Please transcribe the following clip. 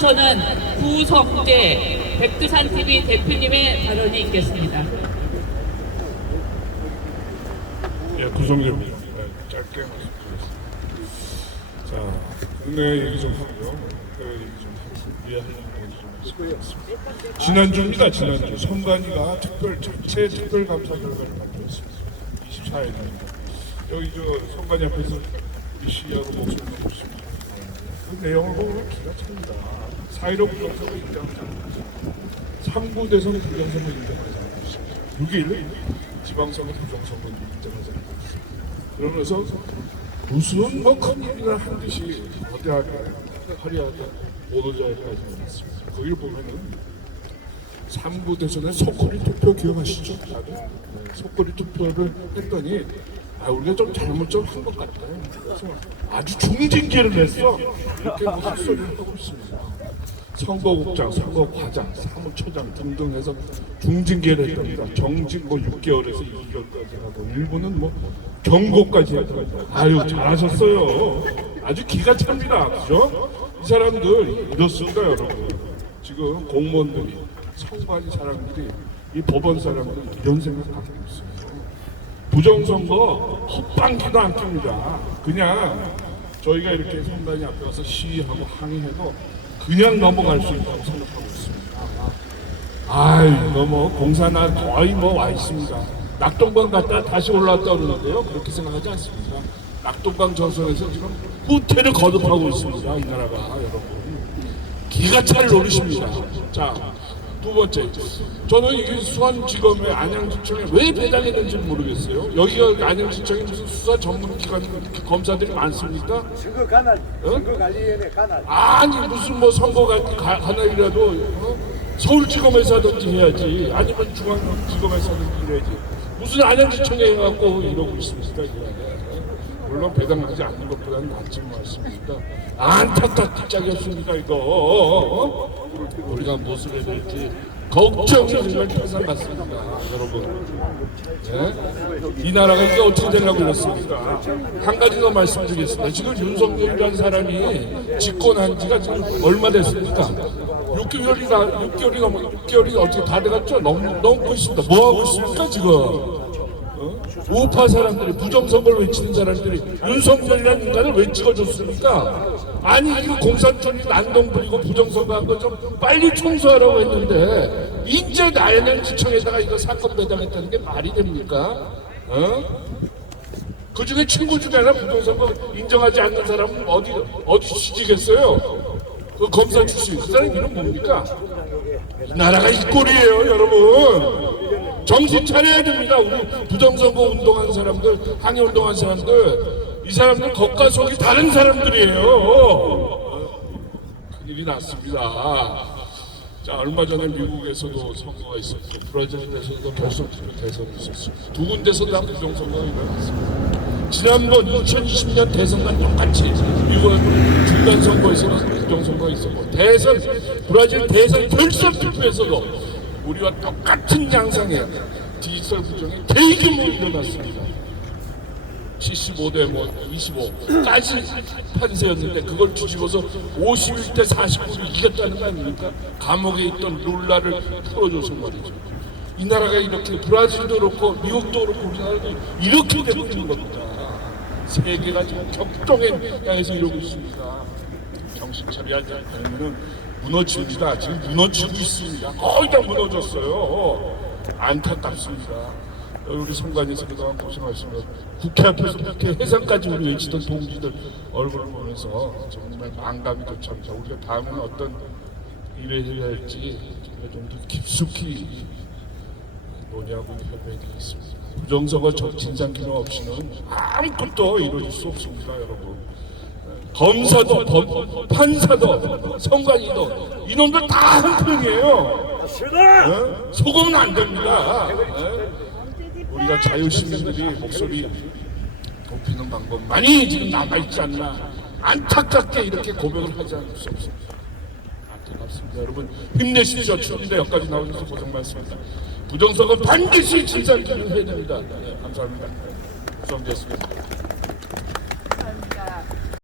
저는 구성재 백두산TV 대표님의 발언이 있겠습니다. 예, 구성재입니다. 네, 짧게 말씀드리겠습니다. 자, 국내 얘기 좀 하고요. 해외 얘기 좀 하고 이해하는 부분이 좀 말씀드리겠습니다. 지난주입니다. 지난주 선관위가 특별 전체 특별 감사 결과를 발표했습니다. 24일입니다. 여기 저 선관위 앞에서 이 시하고 목소리 듣고 있습니다. 그 내용을 보면 기가 찹니다. 4.15 부정선거 인정하지 않고 3구 대선 부정선거 인정하지 않고 있습니다. 6일 지방선거 부정선거 인정하지 않고. 그러면서 무슨 뭐 큰일이나 한 듯이 거대하게 화려하게 보도자에까지 나왔습니다. 거기를 보면은 3구 대선에 속거리 투표 기억하시죠? 네, 속거리 투표를 했더니 아 우리가 좀 잘못 좀 한 것 같다. 아주 중징계를 냈어. 이렇게 무슨 소리를 하고 있습니다. 선거국장, 선거과장, 사무처장 등등 해서 중징계를 했답니다. 뭐 6개월에서 2개월까지 하고 일부는 뭐 경고까지 했답니다. 아유 잘하셨어요. 아주 기가 찹니다. 그죠? 이 사람들 이렇습니다 여러분. 지금 공무원들이 선관위 사람들이 이 법원 사람들 이런 생각 갖고 있어요. 부정선거 헛방기도 안 낍니다. 그냥 저희가 이렇게 선관위 앞에 가서 시위하고 항의해도 그냥 넘어갈 수 있다고 생각하고 있습니다. 아이, 이거 뭐 공사나 거의 뭐 와 있습니다. 낙동강 갔다 다시 올라왔다 그러는데요. 그렇게 생각하지 않습니다. 낙동강 전선에서 지금 후퇴를 거듭하고 있습니다. 이 나라가 여러분. 기가 차를 노리십니다. 자, 두 번째. 저는 이게 수원지검의 안양지청에 왜 배당했는지 모르겠어요. 여기가 안양지청에 무슨 수사 전문기관 검사들이 많습니까? 선거 관할, 선거 관리위원회 관할. 아니 무슨 뭐 선거가 가- 가나이라도 어? 서울지검에서 하든지 해야지 아니면 중앙지검에서 하든지 해야지 무슨 안양지청에 해갖고 이러고 있습니다 이게. 물론 배당하지 않는 것보다는 낫지 말씀입니다 안타깝기 짝이었습니다 이거 어? 우리가 무엇을 해야 될지 걱정이 정말 태산 같습니다 여러분 네? 이 나라가 이제 어떻게 되려고 그랬습니까? 한 가지 더 말씀드리겠습니다. 지금 윤석열이라는 사람이 집권한 지가 지금 얼마 됐습니까? 6개월이 다 6개월이 넘 6개월이 어떻게 다 돼갔죠? 넘, 넘고 있습니다. 뭐 하고 있습니까 지금? 어? 우파 사람들이 부정선거를 외치는 사람들이 윤석열이라는 인간을 왜 찍어줬습니까? 아니 이거 공산주의 난동 부리고 부정선거한 거 좀 빨리 청소하라고 했는데 이제 나연행 지청에다가 이거 사건 배당했다는 게 말이 됩니까? 어? 그 중에 친구 중에 하나 부동산거 인정하지 않는 사람은 어디 어디 취직했어요? 그 검사 출신 그 사람 이름 뭡니까? 이 나라가 이 꼴이에요, 여러분. 정신 차려야 됩니다. 우리 부정선거 운동한 사람들, 항의 운동한 사람들, 이 사람들 겉과 속이 다른 사람들이에요. 큰일이 났습니다. 자, 얼마 전에 미국에서도 선거가 있었고, 브라질에서도 결선 투표 대선이 있었습니다. 두 군데서 다 부정선거가 일어났습니다. 지난번 2020년 대선과 똑같이 미국 중간 선거에서는 부정선거가 있었고, 대선, 브라질 대선 결선 투표에서도 우리와 똑같은 양상의 디지털 부정이 대규모 일어났습니다. 75대 뭐 25까지 판세였는데 그걸 뒤집어서 51대 49로 이겼다는 거 아닙니까? 감옥에 있던 룰라를 풀어줘서 말이죠. 이 나라가 이렇게 브라질도 그렇고 미국도 그렇고 우리나라도 이렇게 되고 있는 겁니다. 세계가 지금 격동에 향해서 이러고 있습니다. 정신 차려야지 않으면 무너집니다. 지금 무너지고 있습니다. 거의 다 무너졌어요. 안타깝습니다. 우리 선관위에서 그동안 고생하시면 국회 앞에서 국회 해상까지 우리 외치던 동지들 얼굴을 보면서 정말 망감이 도착합니다. 우리가 다음에는 어떤 일을 해야 할지 좀더 깊숙이 논의하고 협의해야 되겠습니다. 부정선거 저 진상 기능 없이는 아무것도 이루어질 수 없습니다, 여러분. 검사도 법, 판사도 선관위도 이놈들 다 한 편이에요. 어? 속으면 안 됩니다. 어? 우리가 자유시민들이 목소리 높이는 방법 많이 지금 남아있지 않나 안타깝게 이렇게 고백을 하지 않을 수 없습니다. 안타깝습니다. 여러분 힘내십시오. 추운데 여기까지 나오셔서 고생 많습니다. 부정선거 반드시 진상 규명해야 됩니다. 네, 감사합니다. 수험됐습니다.